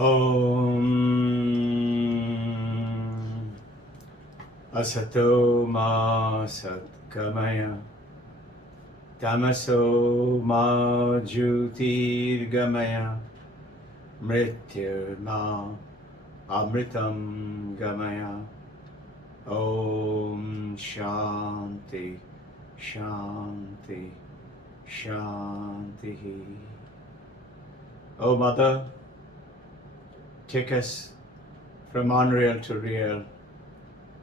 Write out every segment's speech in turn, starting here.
Om Asato Ma Satkamaya Tamaso Ma Jyotirgamaya Mrityurma Amritam Gamaya. Om Shanti Shanti Shanti. O Mother, take us from unreal to real,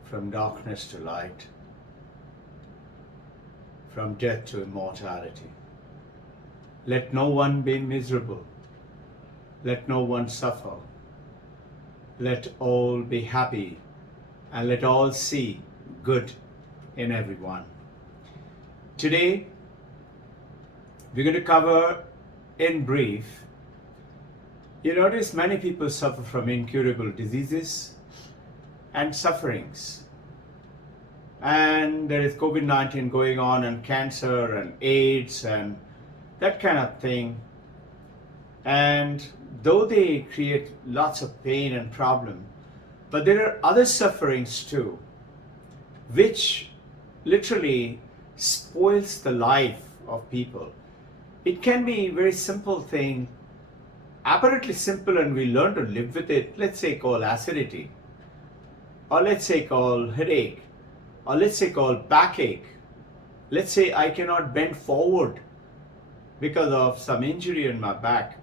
from darkness to light, from death to immortality. Let no one be miserable. Let no one suffer. Let all be happy, and let all see good in everyone. Today, we're going to cover in brief. You notice many people suffer from incurable diseases and sufferings. And there is COVID-19 going on, and cancer and AIDS and that kind of thing. And though they create lots of pain and problem, but there are other sufferings too, which literally spoils the life of people. It can be a very simple thing, apparently simple, and we learn to live with it. Let's say called acidity, or let's say called headache, or let's say called backache. Let's say I cannot bend forward because of some injury in my back,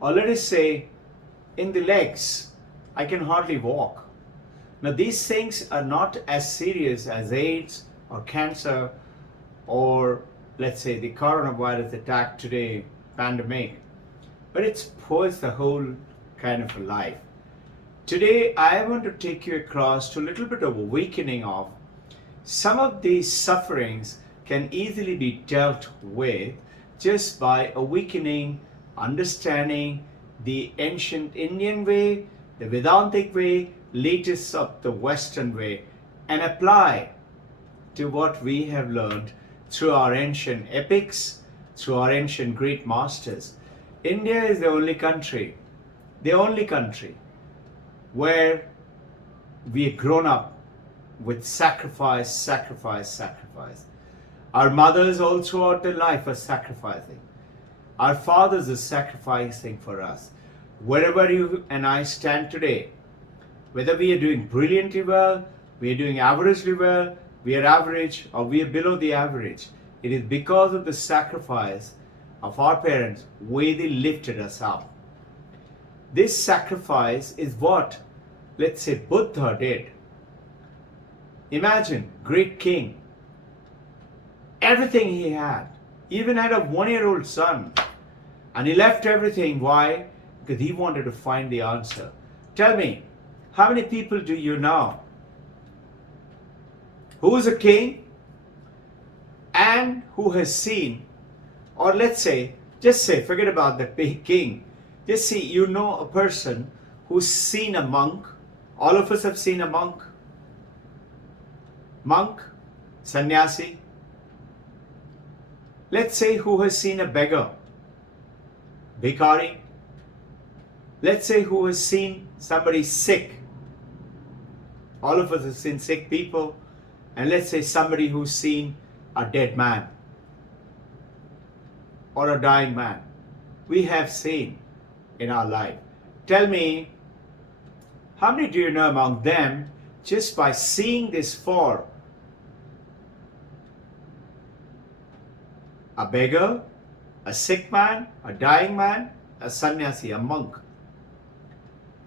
or let us say in the legs, I can hardly walk. Now these things are not as serious as AIDS or cancer, or let's say the coronavirus attack today, pandemic, but it spoils the whole kind of a life. Today I want to take you across to a little bit of awakening of some of these sufferings can easily be dealt with just by awakening, understanding the ancient Indian way, the Vedantic way, latest of the Western way, and apply to what we have learned through our ancient epics, through our ancient great masters. India is the only country where we have grown up with sacrifice, sacrifice, sacrifice. Our mothers all throughout their life are sacrificing. Our fathers are sacrificing for us. Wherever you and I stand today, whether we are doing brilliantly well, we are doing averagely well, we are average, or we are below the average, it is because of the sacrifice of our parents, way they lifted us up. This sacrifice is what, let's say, Buddha did. Imagine, great king, everything he had, even had a 1-year-old son, and he left everything. Why? Because he wanted to find the answer. Tell me, how many people do you know who is a king and who has seen, or let's say, just say, forget about the king, just see, you know a person who's seen a monk. All of us have seen a monk, sannyasi. Let's say who has seen a beggar, bhikari. Let's say who has seen somebody sick. All of us have seen sick people. And let's say somebody who's seen a dead man or a dying man. We have seen in our life. Tell me, how many do you know among them, just by seeing this four, a beggar, a sick man, a dying man, a sannyasi, a monk,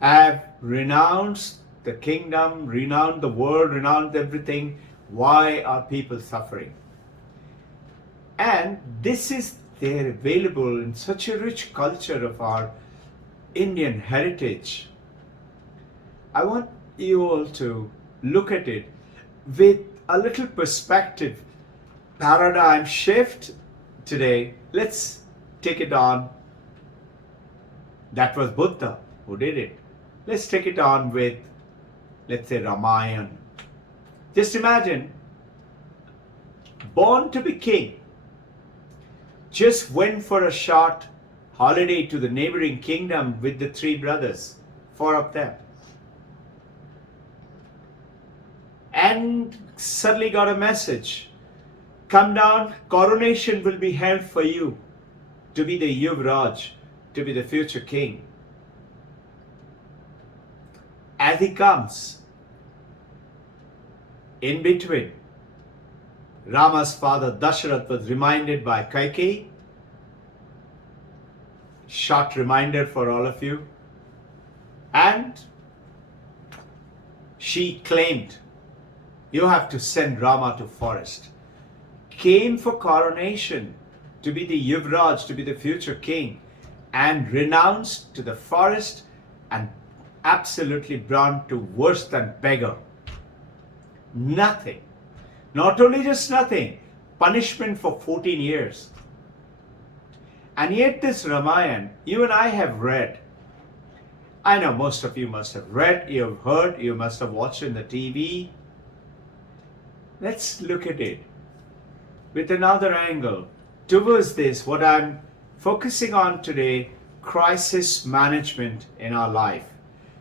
have renounced the kingdom, renounced the world, renounced everything? Why are people suffering? And this is there available in such a rich culture of our Indian heritage. I want you all to look at it with a little perspective, paradigm shift today. Let's take it on. That was Buddha who did it. Let's take it on with, let's say, Ramayana. Just imagine, born to be king, just went for a short holiday to the neighboring kingdom with the three brothers. four of them. And suddenly got a message. Come down, coronation will be held for you to be the Yuvraj, to be the future king. As he comes, in between, Rama's father Dasharath was reminded by Kaikeyi. Short reminder for all of you. And she claimed, you have to send Rama to forest. Came for coronation to be the Yuvraj, to be the future king, and renounced to the forest and absolutely brought to worse than beggar. Nothing. Not only just nothing, punishment for 14 years. And yet this Ramayana, you and I have read. I know most of you must have read, you have heard, you must have watched in the TV. Let's look at it with another angle. Towards this, what I'm focusing on today, crisis management in our life,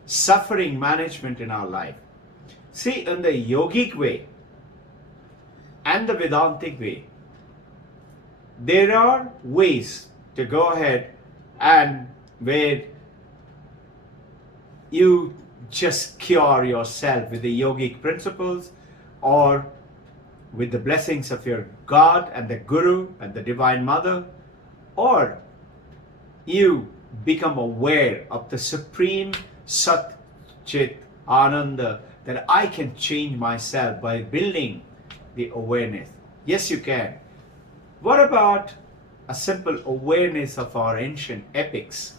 suffering management in our life. See, in the yogic way and the Vedantic way, there are ways to go ahead and where you just cure yourself with the yogic principles or with the blessings of your God and the Guru and the Divine Mother, or you become aware of the Supreme Sat Chit Ananda, that I can change myself by building the awareness. Yes, you can. What about a simple awareness of our ancient epics?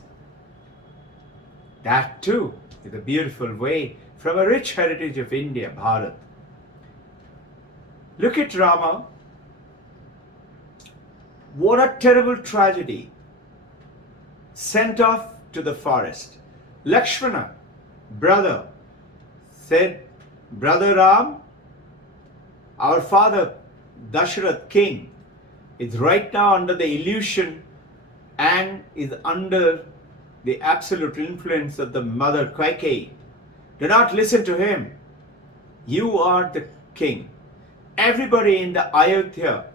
That too is a beautiful way from a rich heritage of India, Bharat. Look at Rama. What a terrible tragedy. Sent off to the forest. Lakshmana, brother, said, Brother Ram, our father Dasharath king is right now under the illusion and is under the absolute influence of the mother Kaikeyi. Do not listen to him. You are the king. Everybody in the Ayodhya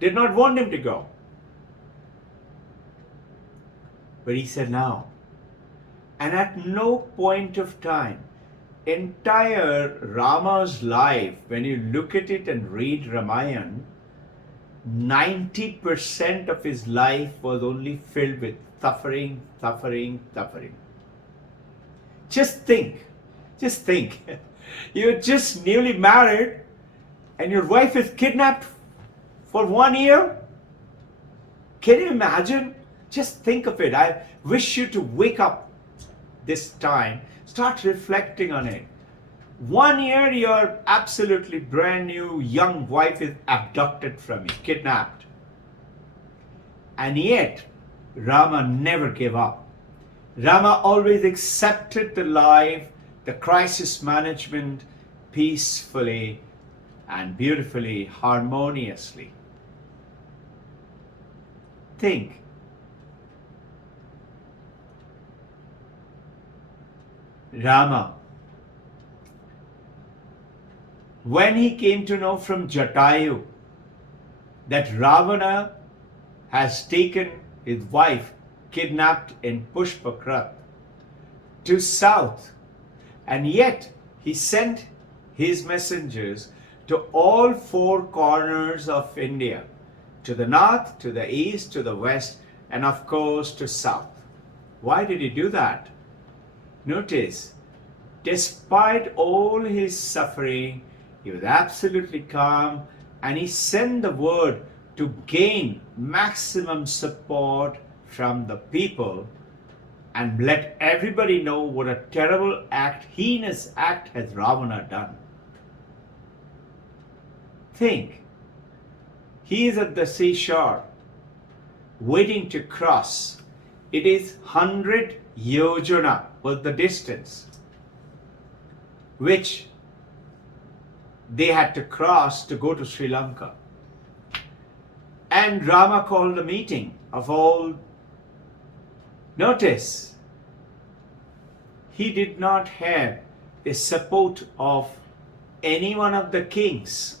did not want him to go. But he said no. And at no point of time, entire Rama's life, when you look at it and read Ramayana, 90% of his life was only filled with suffering, suffering, suffering. Just think. You're just newly married and your wife is kidnapped for 1 year? Can you imagine? Just think of it. I wish you to wake up this time. Start reflecting on it. 1 year, your absolutely brand new young wife is abducted from you, kidnapped. And yet, Rama never gave up. Rama always accepted the life, the crisis management peacefully and beautifully, harmoniously. Think. Rama, when he came to know from Jatayu that Ravana has taken his wife kidnapped in Pushpakrat to south, and yet he sent his messengers to all four corners of India, to the north, to the east, to the west, and of course to south. Why did he do that? Notice, despite all his suffering, he was absolutely calm and he sent the word to gain maximum support from the people and let everybody know what a terrible act, heinous act has Ravana done. Think, he is at the seashore waiting to cross. It is 100 yojana was the distance which they had to cross to go to Sri Lanka. And Rama called a meeting of all. Notice, he did not have the support of any one of the kings.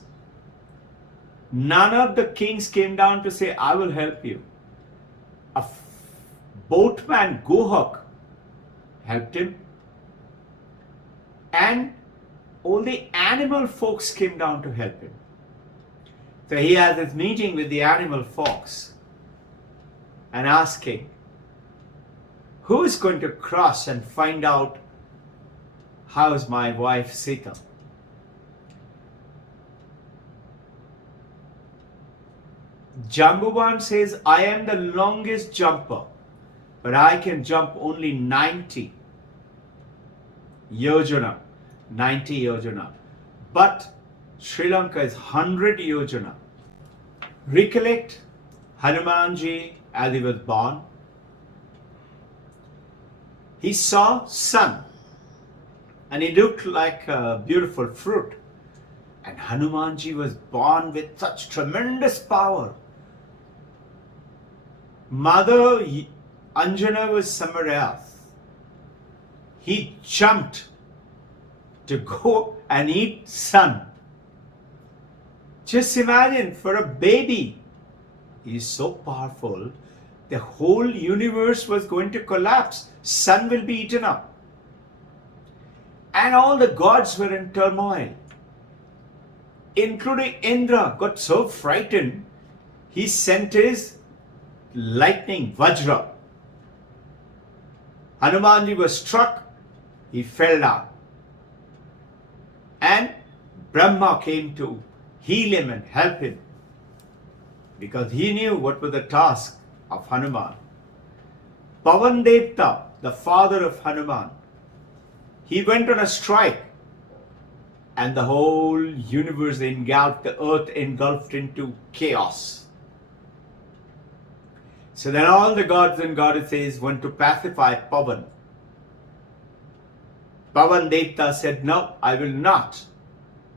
None of the kings came down to say, I will help you. A boatman, Gohak, helped him. And all the animal folks came down to help him. So he has this meeting with the animal folks and asking, who is going to cross and find out how's my wife Sita? Jambuvan says, I am the longest jumper, but I can jump only 90 yojana. 90 yojana. But Sri Lanka is 100 yojana. Recollect Hanumanji as he was born. He saw sun and he looked like a beautiful fruit. And Hanumanji was born with such tremendous power. Mother Anjana was somewhere else. He jumped to go and eat sun. Just imagine, for a baby, he is so powerful, the whole universe was going to collapse. Sun will be eaten up. And all the gods were in turmoil. Including Indra got so frightened, he sent his lightning, Vajra. Hanumanji was struck, he fell down. And Brahma came to heal him and help him, because he knew what was the task of Hanuman. Pavan Devta, the father of Hanuman, he went on a strike, and the whole universe engulfed, the earth engulfed into chaos. So then all the gods and goddesses went to pacify Pavan. Pavan Devta said, no, I will not.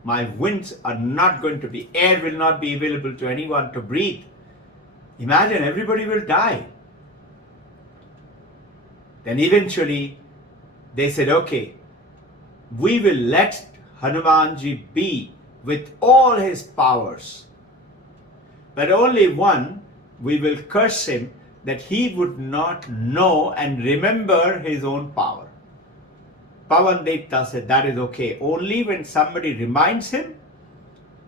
My winds are not going to be, air will not be available to anyone to breathe. Imagine, everybody will die. Then eventually they said, okay, we will let Hanumanji be with all his powers. But only one, we will curse him that he would not know and remember his own power. Pavan Devta said, that is okay. Only when somebody reminds him,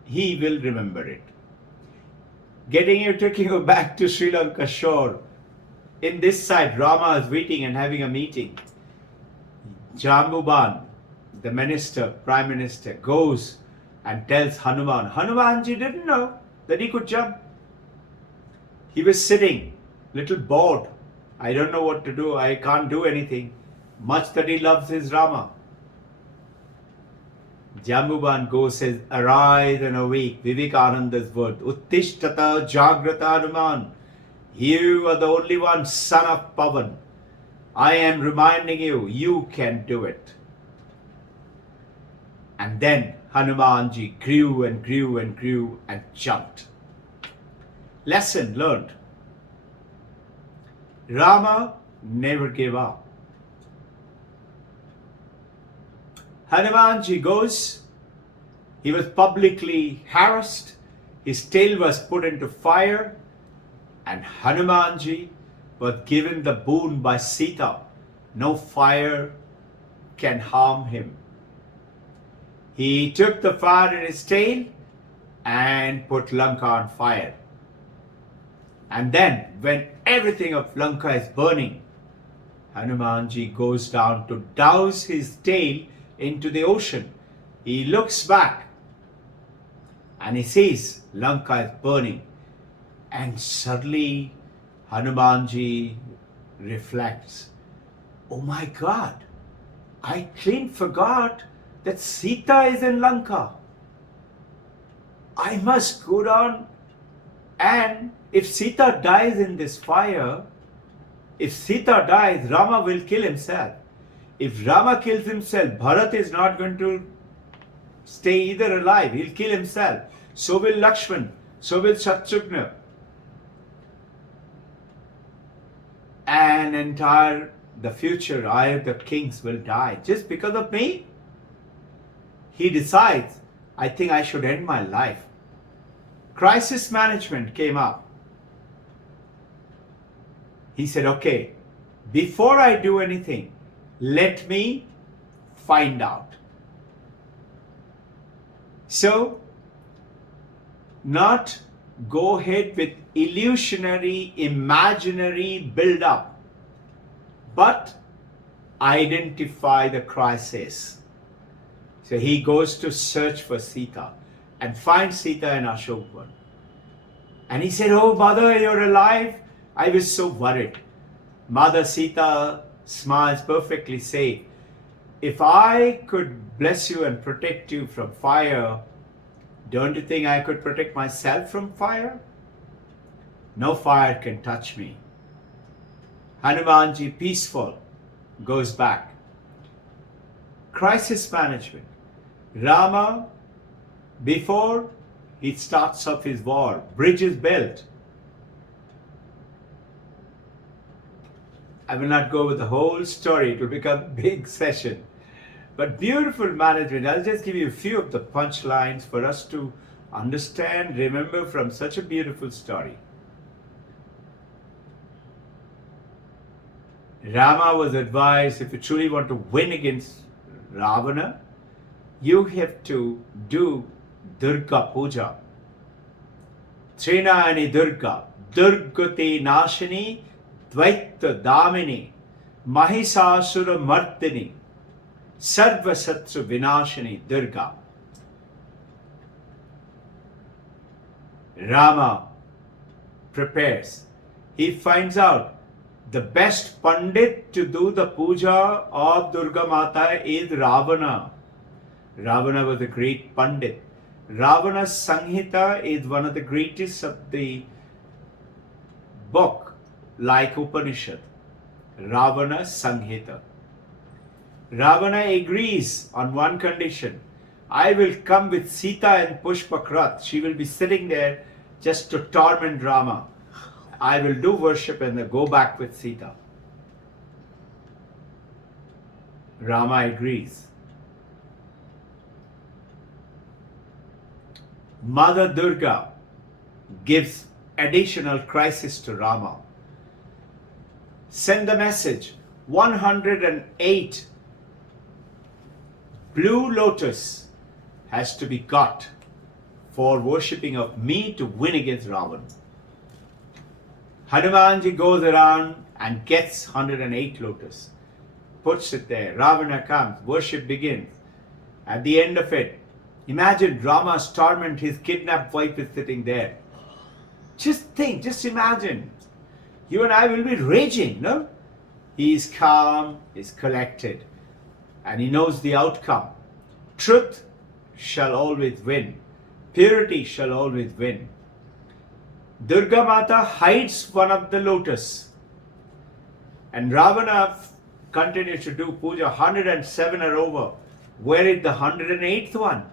he will remember it. Taking you back to Sri Lanka shore. In this side, Rama is waiting and having a meeting. Jambuban, the minister, prime minister, goes and tells Hanuman. Hanumanji didn't know that he could jump. He was sitting, little bored. I don't know what to do. I can't do anything. Much that he loves his Rama. Jambuban goes, says, arise and awake. Vivekananda's word. Uttishtata Jagrata Hanuman. You are the only one, son of Pavan. I am reminding you, you can do it. And then Hanumanji grew and grew and grew and jumped. Lesson learned. Rama never gave up. Hanumanji goes, he was publicly harassed, his tail was put into fire, and Hanumanji was given the boon by Sita. No fire can harm him. He took the fire in his tail and put Lanka on fire. And then, when everything of Lanka is burning, Hanumanji goes down to douse his tail into the ocean. He looks back and he sees Lanka is burning. And suddenly Hanumanji reflects, oh my God, I clean forgot that Sita is in Lanka. I must go down, and if Sita dies in this fire, if Sita dies, Rama will kill himself. If Rama kills himself, Bharat is not going to stay either alive. He'll kill himself. So will Lakshman. So will Shatrugna. An entire the future Ayodhya kings will die just because of me. He decides, I think I should end my life. Crisis management came up. He said, okay, before I do anything, let me find out. So, not go ahead with illusionary, imaginary build-up, but identify the crisis. So he goes to search for Sita and finds Sita in Ashokvan. And he said, oh mother, you're alive? I was so worried. Mother Sita smiles perfectly safe. If I could bless you and protect you from fire, don't you think I could protect myself from fire? No fire can touch me. Hanumanji, peaceful, goes back. Crisis management. Rama, before he starts off his war, bridge is built. I will not go with the whole story, it will become a big session. But beautiful management. I'll just give you a few of the punchlines for us to understand, remember from such a beautiful story. Rama was advised, if you truly want to win against Ravana, you have to do Durga Puja. Trinayani Durga, Durgati Nashini, Dvaita Damini, Mahisasura Mardini, Sarva Satru Vinashini Durga. Rama prepares. He finds out the best Pandit to do the puja of Durga Mata is Ravana. Ravana was a great Pandit. Ravana's Sanghita is one of the greatest of the book like Upanishad. Ravana Sanghita. Ravana agrees on one condition. I will come with Sita and Pushpakrat. She will be sitting there just to torment Rama. I will do worship and then go back with Sita. Rama agrees. Mother Durga gives additional crisis to Rama. Send the message. 108 blue lotus has to be got for worshipping of me to win against Ravan. Hanumanji goes around and gets 108 lotus, puts it there. Ravana comes, worship begins. At the end of it, imagine Rama's torment, his kidnapped wife is sitting there. Just think, just imagine. You and I will be raging, no? He is calm, is collected, and he knows the outcome. Truth shall always win. Purity shall always win. Durga Mata hides one of the lotus, and Ravana continues to do puja. 107 are over. Where is the 108th one?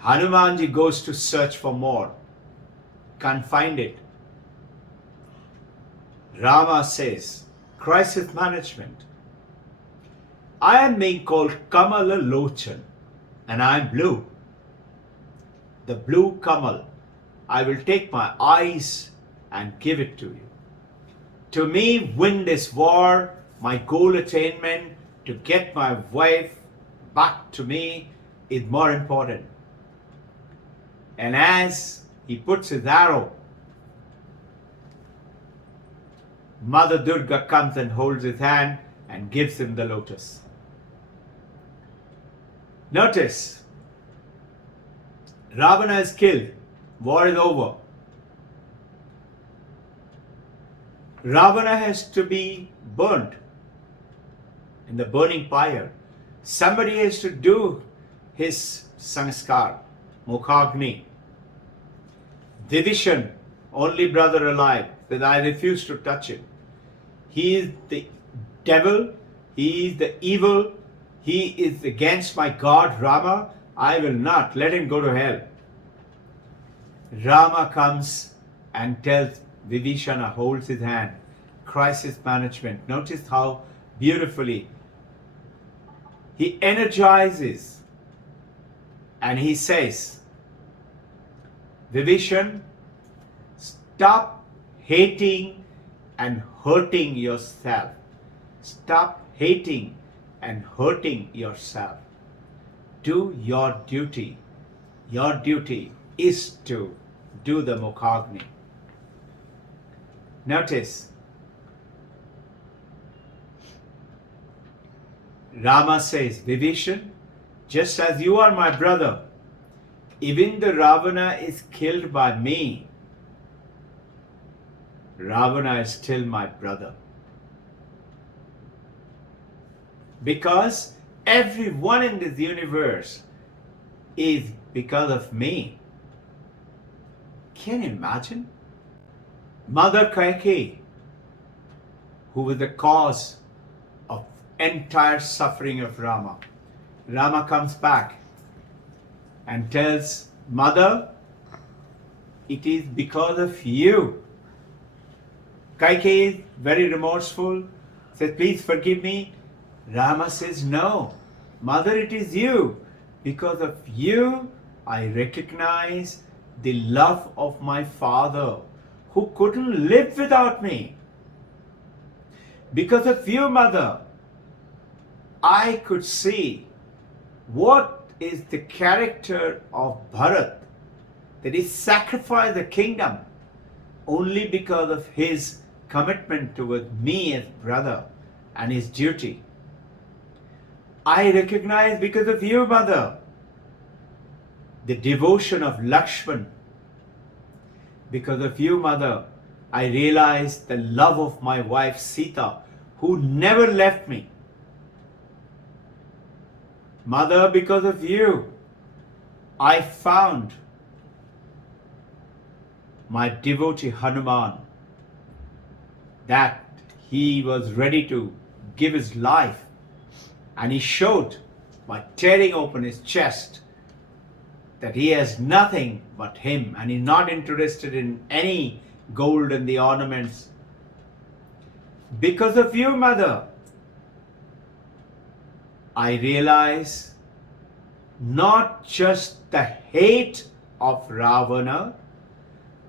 Hanumanji goes to search for more. Can't find it. Rama says, crisis management. I am being called Kamala Lochan and I am blue. The blue Kamal. I will take my eyes and give it to you. To me, win this war, my goal attainment, to get my wife back to me is more important. And as he puts his arrow, Mother Durga comes and holds his hand and gives him the lotus. Notice, Ravana is killed. War is over. Ravana has to be burnt in the burning pyre. Somebody has to do his sanskar, Mukhagni. Divishan, only brother alive, said, I refuse to touch him. He is the devil, he is the evil, he is against my God Rama. I will not let him go to hell. Rama comes and tells Vibhishana holds his hand. Crisis management. Notice how beautifully he energizes and he says, Vibhishan, stop hating and hurting yourself. Stop hating and hurting yourself. Do your duty. Your duty is to do the Mukhagni. Notice, Rama says, Vibhishan, just as you are my brother, even the Ravana is killed by me. Ravana is still my brother. Because everyone in this universe is because of me. Can you imagine? Mother Kaikeyi, who was the cause of entire suffering of Rama. Rama comes back and tells Mother, it is because of you. Kaikeyi is very remorseful, says, please forgive me. Rama says, no, Mother, it is you. Because of you, I recognize the love of my father, who couldn't live without me. Because of you, Mother, I could see what is the character of Bharat, that he sacrificed the kingdom only because of his commitment towards me as brother and his duty. I recognize because of you, Mother, the devotion of Lakshman. Because of you, Mother, I realize the love of my wife Sita, who never left me. Mother, because of you, I found my devotee Hanuman, that he was ready to give his life, and he showed by tearing open his chest that he has nothing but him and he's not interested in any gold and the ornaments. Because of you, Mother, I realize not just the hate of Ravana,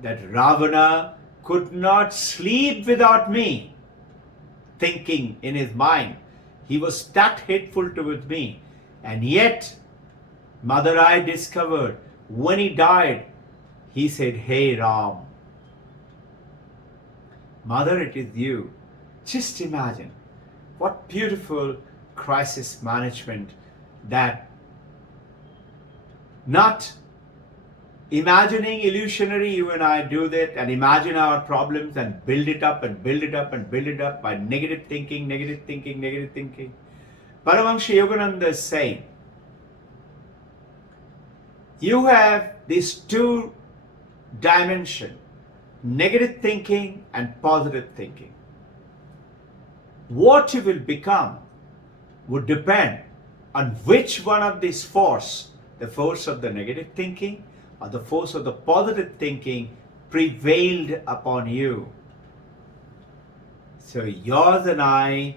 that Ravana could not sleep without me, thinking in his mind, he was that hateful towards me. And yet, Mother, I discovered when he died, he said, hey Ram. Mother, it is you. Just imagine what beautiful crisis management, that not imagining illusionary, you and I do that and imagine our problems and build it up and build it up and build it up by negative thinking, negative thinking, negative thinking. Paramahansa Yogananda is saying, you have these two dimensions, negative thinking and positive thinking. What you will become would depend on which one of these force, the force of the negative thinking or the force of the positive thinking, prevailed upon you. So yours and I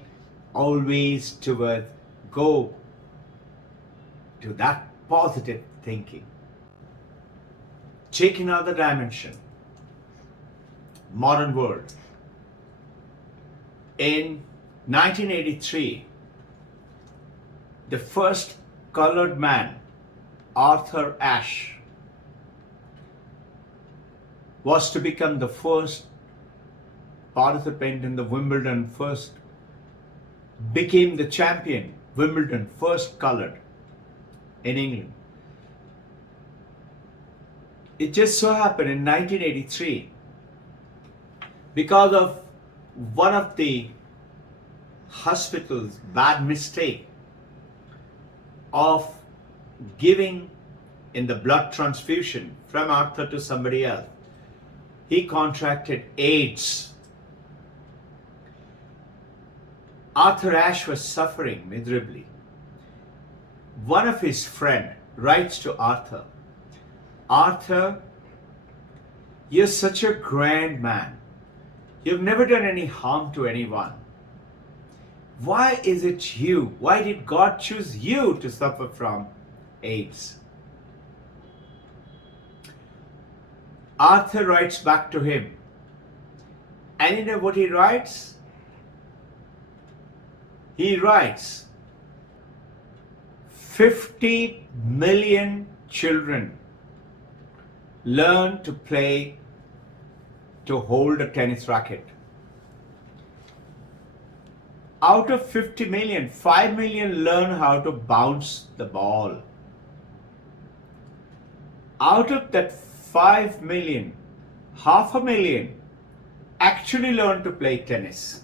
always towards go to that positive thinking. Take another dimension. Modern world. In 1983, the first colored man, Arthur Ashe, was to become the first participant in the Wimbledon, first became the champion, Wimbledon, first colored in England. It just so happened in 1983, because of one of the hospital's bad mistake of giving in the blood transfusion from Arthur to somebody else, he contracted AIDS. Arthur Ashe was suffering miserably. One of his friends writes to Arthur, Arthur, you're such a grand man. You've never done any harm to anyone. Why is it you? Why did God choose you to suffer from AIDS? Arthur writes back to him. And you know what he writes? He writes, 50 million children learn to play, to hold a tennis racket. Out of 50 million, 5 million learn how to bounce the ball. Out of that 5 million, 500,000 actually learn to play tennis.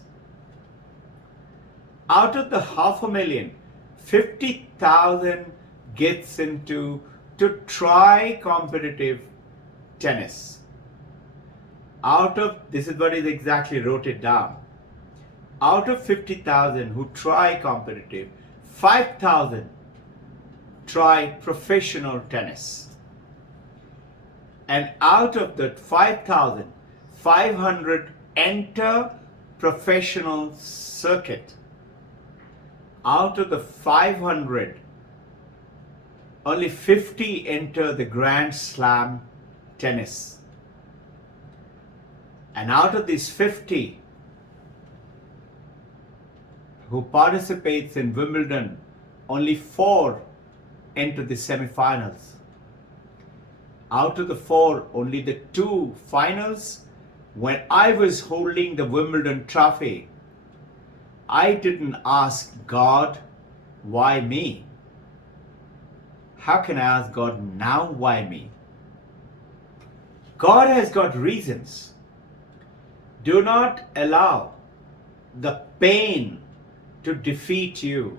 Out of the 500,000, 50,000 gets into to try competitive tennis. Out of, this is what is exactly wrote it down. Out of 50,000 who try competitive, 5,000 try professional tennis. And out of that 5,000, 500 enter professional circuit. Out of the 500, only 50 enter the Grand Slam tennis. And out of these 50 who participates in Wimbledon, only 4 enter the semi-finals. Out of the 4, only the 2 finals. When I was holding the Wimbledon trophy, I didn't ask God, why me? How can I ask God now, why me? God has got reasons. Do not allow the pain to defeat you.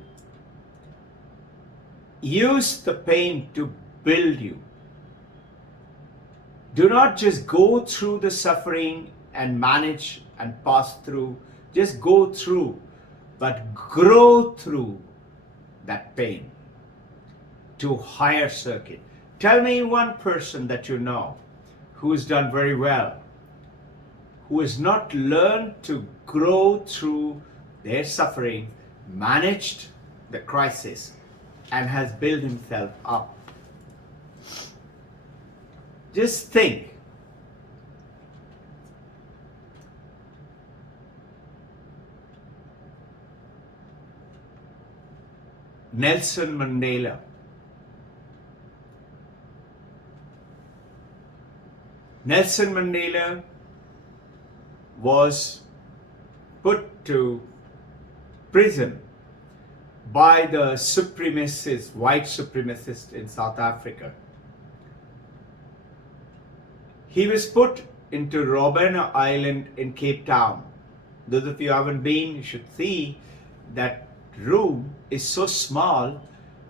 Use the pain to build you. Do not just go through the suffering and manage and pass through. Just go through, but grow through that pain to higher circuit. Tell me one person that you know who has done very well, who has not learned to grow through their suffering, managed the crisis, and has built himself up. Just think. Nelson Mandela. Nelson Mandela was put to prison by the supremacists, white supremacists in South Africa. He was put into Robbin Island in Cape Town. Those of you who haven't been, you should see that room is so small.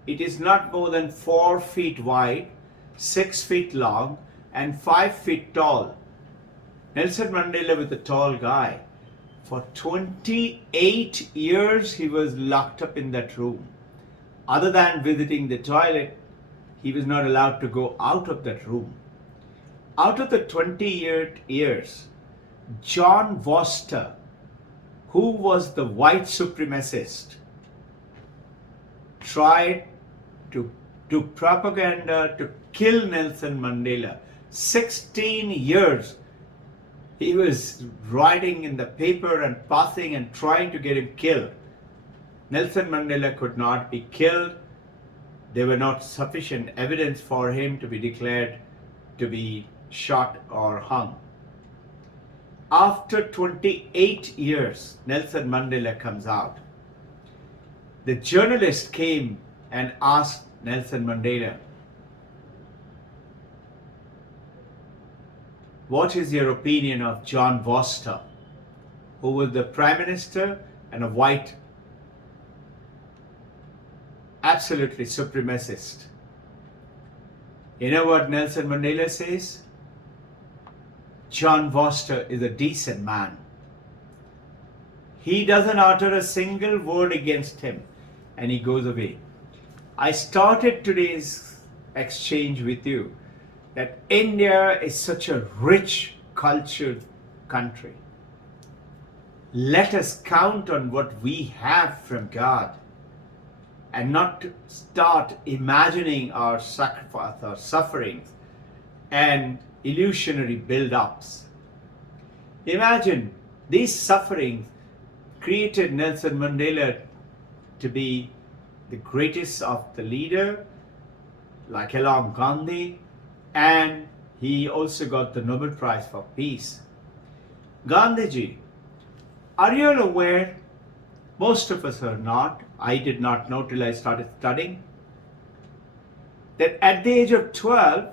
It is not more than 4 feet wide, 6 feet long, and 5 feet tall. Nelson Mandela was a tall guy. For 28 years, he was locked up in that room. Other than visiting the toilet, he was not allowed to go out of that room. Out of the 28 years, John Vorster, who was the white supremacist, tried to do propaganda to kill Nelson Mandela. 16 years he was writing in the paper and passing and trying to get him killed. Nelson Mandela could not be killed. There were not sufficient evidence for him to be declared to be shot or hung. After 28 years, Nelson Mandela comes out. The journalist came and asked Nelson Mandela, what is your opinion of John Vorster, who was the Prime Minister and a white, absolutely supremacist? You know what Nelson Mandela says? John Vorster is a decent man. He doesn't utter a single word against him, and he goes away. I started today's exchange with you that India is such a rich, cultured country. Let us count on what we have from God and not start imagining our sacrifice, our sufferings, and illusionary build-ups. Imagine these sufferings created Nelson Mandela to be the greatest of the leader, like along Gandhi, and he also got the Nobel Prize for Peace. Gandhiji, are you aware? Most of us are not. I did not know till I started studying. That at the age of 12,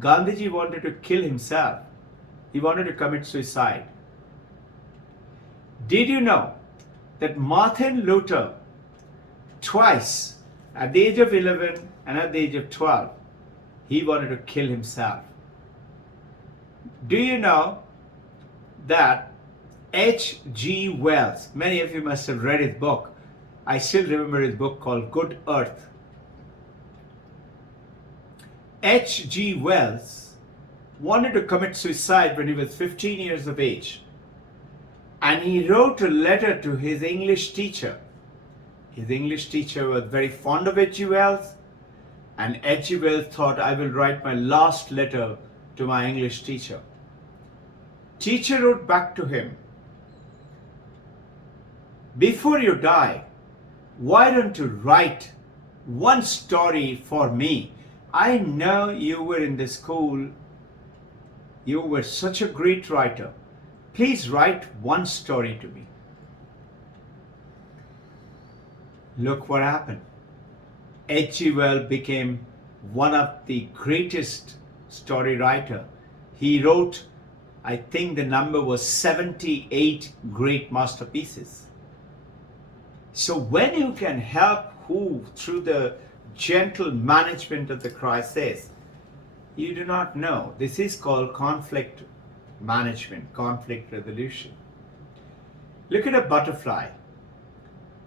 Gandhiji wanted to kill himself. He wanted to commit suicide. Did you know that Martin Luther, twice, at the age of 11 and at the age of 12, he wanted to kill himself? Do you know that H.G. Wells, many of you must have read his book. I still remember his book called Good Earth. H.G. Wells wanted to commit suicide when he was 15 years of age. And he wrote a letter to his English teacher. His English teacher was very fond of H.G. Wells. And H.G. Wells thought, I will write my last letter to my English teacher. Teacher wrote back to him, before you die, why don't you write one story for me? I know you were in the school. You were such a great writer. Please write one story to me. Look what happened. H.G. Wells became one of the greatest story writer. He wrote, I think the number was 78 great masterpieces. So when you can help who through the gentle management of the crisis, you do not know. This is called conflict management, conflict resolution. Look at a butterfly.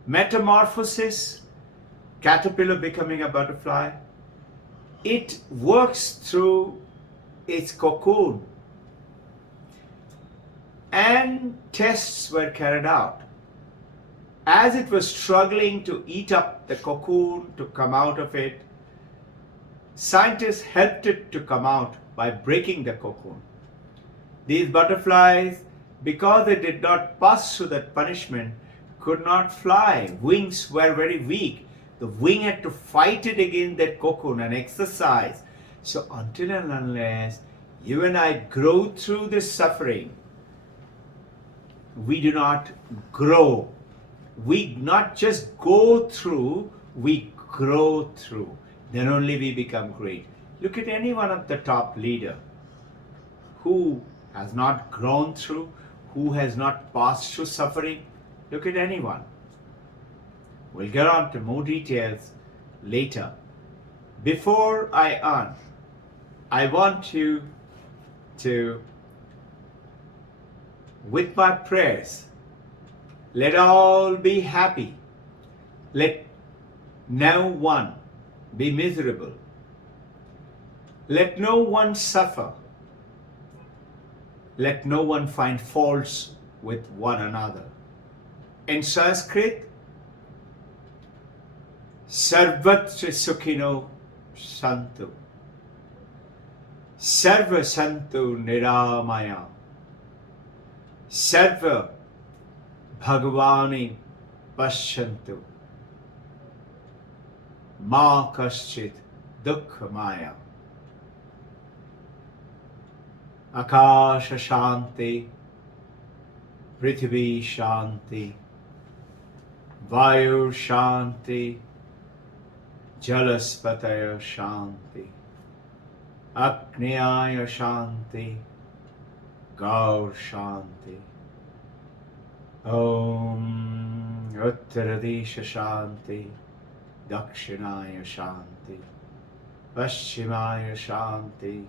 Metamorphosis, caterpillar becoming a butterfly. It works through its cocoon, and tests were carried out. As it was struggling to eat up the cocoon to come out of it, scientists helped it to come out by breaking the cocoon. These butterflies, because they did not pass through that punishment, could not fly. Wings were very weak. The wing had to fight it against that cocoon and exercise. So until and unless you and I grow through this suffering, we do not grow. We not just go through, we grow through. Then only we become great. Look at any one of the top leader who has not grown through, who has not passed through suffering. Look at anyone. We'll get on to more details later. Before I end, I want you to, with my prayers, let all be happy. Let no one be miserable. Let no one suffer. Let no one find faults with one another. In Sanskrit, Sarvatra Sukhino Santu. Sarva Santu Niramaya. Sarva Bhagavani Pashyantu. Ma Kaschit Dukkhamaya. Akasha Shanti, Prithvi Shanti, Vayu Shanti, Jalaspataya Shanti, Agnyaya Shanti, Gaur Shanti. Om Uttaradisha Shanti, Dakshinaya Shanti, Paschimaya Shanti,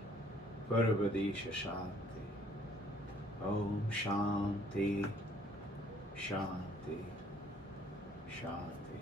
Purvadisha Shanti. Om Shanti, Shanti, Shanti.